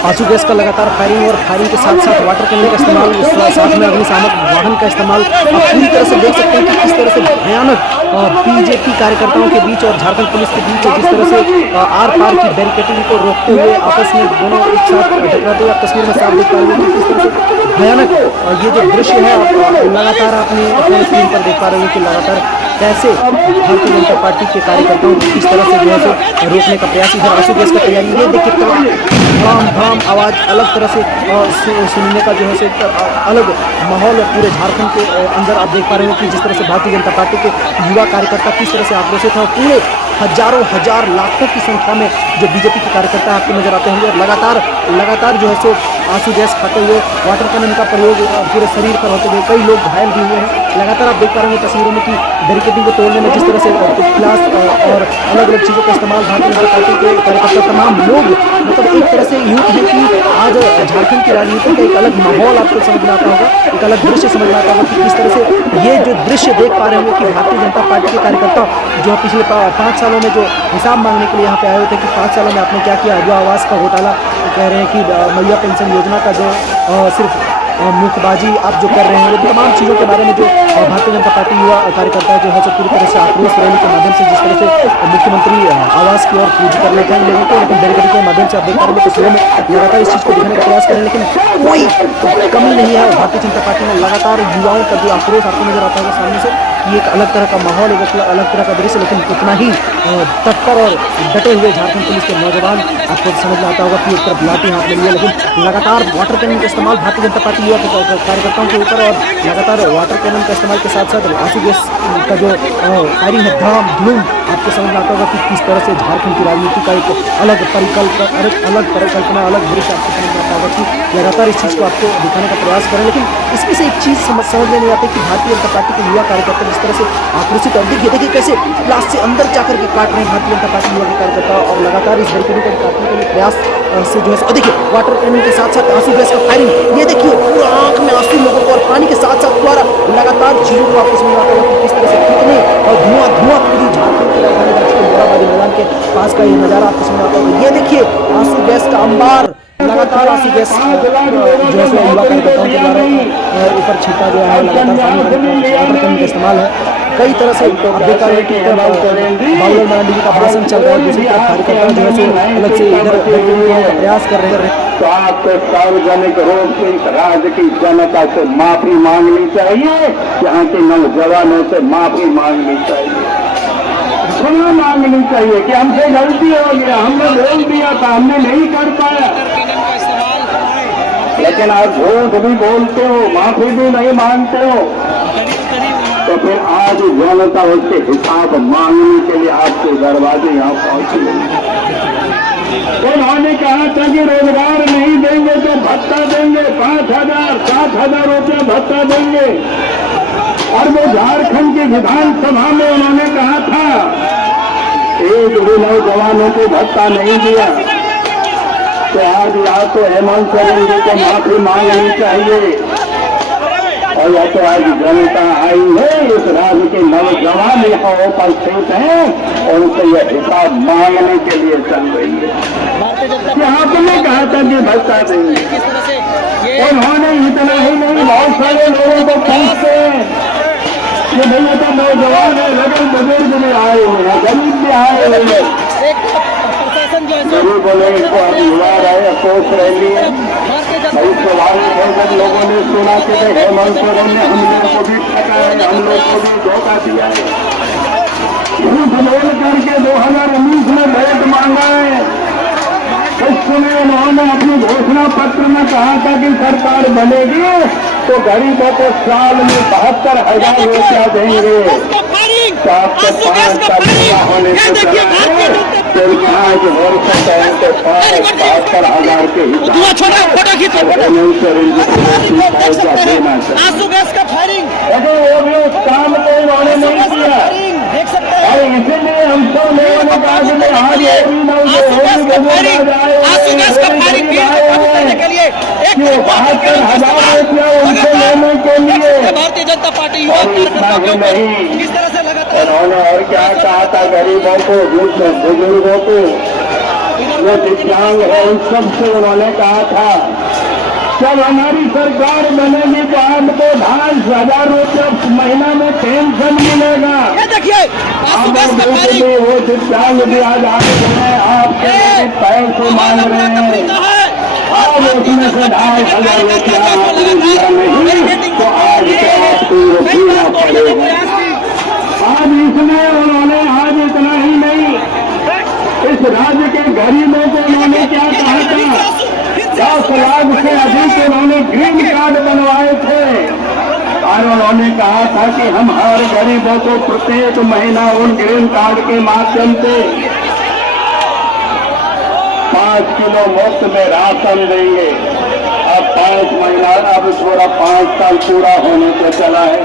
आंसू गैस का लगातार फायरिंग और फायरिंग के साथ साथ वाटर कैनन का इस्तेमाल, साथ में अग्निशामक वाहन का इस्तेमाल। आप पूरी तरह से देख सकते हैं कि किस तरह से भयानक बीजेपी कार्यकर्ताओं के बीच और झारखंड पुलिस के बीच जिस तरह से आर पार की बैरिकेडिंग को रोकते हुए आपस में दोनों एक साथ टकराते हुए आप तस्वीर में साफ देख पा रहे हैं किस तरह से भयानक ये जो दृश्य है लगातार अपने स्क्रीन पर देख पा रहे हैं कि लगातार कैसे भारतीय जनता पार्टी के कार्यकर्ताओं को किस तरह से जो है रोकने का प्रयास। इधर आंसू गैस का तैयारी, ये देखिए धड़ाम धड़ाम आवाज़ अलग तरह से सुनने का जो है अलग माहौल पूरे झारखंड के अंदर आप देख पा रहे हैं कि जिस तरह से भारतीय जनता पार्टी के युवा कार्यकर्ता किस तरह से आक्रोशित है। पूरे हजारों हजार लाखों की संख्या में जो बीजेपी के कार्यकर्ता आपको नजर आते होंगे और लगातार जो है सो आंसू गैस खाते हुए वाटर कैनन का प्रयोग पूरे शरीर पर होते हुए कई लोग घायल भी हुए हैं। लगातार आप देख पा रहे हैं तस्वीरों में कि बैरिकेडिंग को तोड़ने में जिस तरह से क्लास और अलग अलग चीज़ों का इस्तेमाल भारतीय जनता पार्टी के कार्यकर्ता तमाम लोग मतलब एक तरह से यूँ है कि आज झारखंड की राजनीति का एक अलग माहौल आपको समझ में आता होगा, एक अलग दृश्य समझ में आता होगा कि किस तरह से ये जो दृश्य देख पा रहे होंगे कि भारतीय जनता पार्टी के कार्यकर्ता जो पिछले 5 सालों में जो हिसाब मांगने के लिए यहाँ पे आए हुए थे कि 5 सालों में आपने क्या किया, युवा आवास का घोटाला, कह रहे हैं कि मैया पेंशन योजना का जो सिर्फ मुख्यबाजी आप जो कर रहे हैं, ये तमाम चीज़ों के बारे में जो भारतीय जनता पार्टी युवा कार्यकर्ता जो है पूरी तरह से आक्रोश रैली के माध्यम से जिस तरह से मुख्यमंत्री आवास की ओर पूछ कर लेते हैं लोगों को, लेकिन बैरिकेडिंग के माध्यम से आप देख पा रहे हैं तस्वीरों में लगातार इस चीज़ को दिखाने का प्रयास करें, लेकिन कोई कमी नहीं है। भारतीय जनता पार्टी में लगातार युवाओं का जो आक्रोश आपको नजर आता होगा सामने से कि एक अलग तरह का माहौल, एक अलग तरह का दृश्य, लेकिन उतना ही तत्पर और डटे हुए झारखंड पुलिस के नौजवान आपको समझ में आता होगा कि एक तरफ लाठी हाथ में लिए, लेकिन लगातार वाटर कैनन का इस्तेमाल भारतीय जनता पार्टी युवा कार्यकर्ताओं के ऊपर और लगातार वाटर कैनन का इस्तेमाल के साथ साथ आंसू गैस का जो फायरिंग है धड़ाम धूम आपको समझ में आता होगा कि किस तरह से झारखंड की राजनीति का एक अलग परिकल्पना, अलग दृश्य आपको समझ में आता होगा कि लगातार इस चीज़ को आपको दिखाने का प्रयास करें। लेकिन इसमें से एक चीज़ समझ में नहीं आती कि भारतीय जनता पार्टी के युवा कार्यकर्ता जिस तरह से आक्रोशित है, देखिए कैसे क्लास से अंदर जाकर के काट रहे हैं भारतीय जनता पार्टी युवा के कार्यकर्ता और लगातार इस बैरिकेडिंग को काटने के लिए प्रयास से जो है और देखिए वाटर कैनन के साथ साथ आंसू गैस का फायरिंग, ये देखिए पूरा आंख में आंसू लोगों को और पानी के साथ साथ द्वारा लगातार चीज़ों को आपको समझ आता है कि किस तरह से कितने और धुआं पूरी झारखंड के राजधानी राज्य के मोराबादी मैदान के पास का ये नज़ारा आपको समझ आता है। ये देखिए आंसू गैस का अंबार, लगातार आंसू गैस जो है युवा कार्यकर्ताओं के द्वारा ऊपर छीटा गया है, लगातार वाटर कैनन का इस्तेमाल है कई तरह से। अब देखा है कि बाबूलाल मरांडी जी का भाषण चल रहा है, दूसरी तरफ कार्यकर्ता जो है अलग से इधर का प्रयास कर रहे हैं। तो आपको सार्वजनिक रूप से इस राज्य की जनता से माफी मांगनी चाहिए, यहाँ के नौजवानों से माफी मांगनी चाहिए, क्षमा मांगनी चाहिए कि हमसे गलती हो गया, हमने बोल दिया था, हमने नहीं कर पाया, लेकिन आप झूठ भी बोलते हो, माफी भी नहीं मांगते हो, तो फिर आज जनता उसके हिसाब मांगने के लिए आपके दरवाजे यहाँ पहुंची। उन्होंने कहा था कि रोजगार नहीं देंगे तो भत्ता देंगे, 5,000-7,000 रुपये भत्ता देंगे, और वो झारखंड की विधानसभा में उन्होंने कहा था एक भी नौजवानों को भत्ता नहीं दिया। तो आज या तो हेमंत सोरेन जी को माफी मांगनी चाहिए और या तो आज जनता आई है, इस राज्य के नौजवान यहाँ उपस्थित हैं और उनसे यह हिसाब मांगने के लिए चल रही है कि आपने कहा था कि भत्ता देंगे। उन्होंने इतना ही नहीं बहुत सारे लोगों को पूछते हैं कि भैया तो नौजवान है, लगन बुजुर्ग भी आए हुए हैं, गरीब भी आए हुए हैं, बोले इनको अब युवा रहे अफसोस रैली है। भाई स्वाभाविक है जब लोगों ने सुना कि हेमंत सोरेन ने हम लोग को भी ठगा है, हम लोग को भी धोखा दिया है, झूठ बोल करके 2019 में वोट मांगा है। उस समय उन्होंने अपनी घोषणा पत्र में कहा था कि सरकार बनेगी तो गरीबों को साल में 72,000 रुपया देंगे, तो आपके 5 साल पूरा होने से चला है, फिर 5 वर्ष तक 72,000 के हिसाब हेमंत सोरेन जी देना चाहिए। अगर वो भी उस काम को उन्होंने नहीं किया और इसीलिए हम सब लोगों ने कहा कि आज ये भी उनसे लेने के लिए भारतीय जनता पार्टी युवा किस तरह से लगातार उन्होंने और क्या कहा था, गरीबों को, बुजुर्गों को जो दिव्यांग है उन सबसे उन्होंने कहा था जब हमारी सरकार बनेगी तो आपको 2,500 रुपये महीना में पेंशन मिलेगा। अब वो दिव्यांग भी आज आए हैं, आपके पैसे मांग रहे हैं, अब उसमें से 2,500 रुपया आपने दिया नहीं तो आज के आपको देना पड़ेगा। आज इसमें उन्होंने आज इतना ही नहीं, इस राज्य के गरीबों को उन्होंने क्या कहा था, 10 लाख से अधिक उन्होंने ग्रीन कार्ड बनवाए थे और उन्होंने कहा था कि हम हर गरीबों को प्रत्येक महीना उन ग्रीन कार्ड के माध्यम से 5 किलो मुफ्त में राशन देंगे। अब 5 महीना, अब थोड़ा 5 साल पूरा होने को चला है।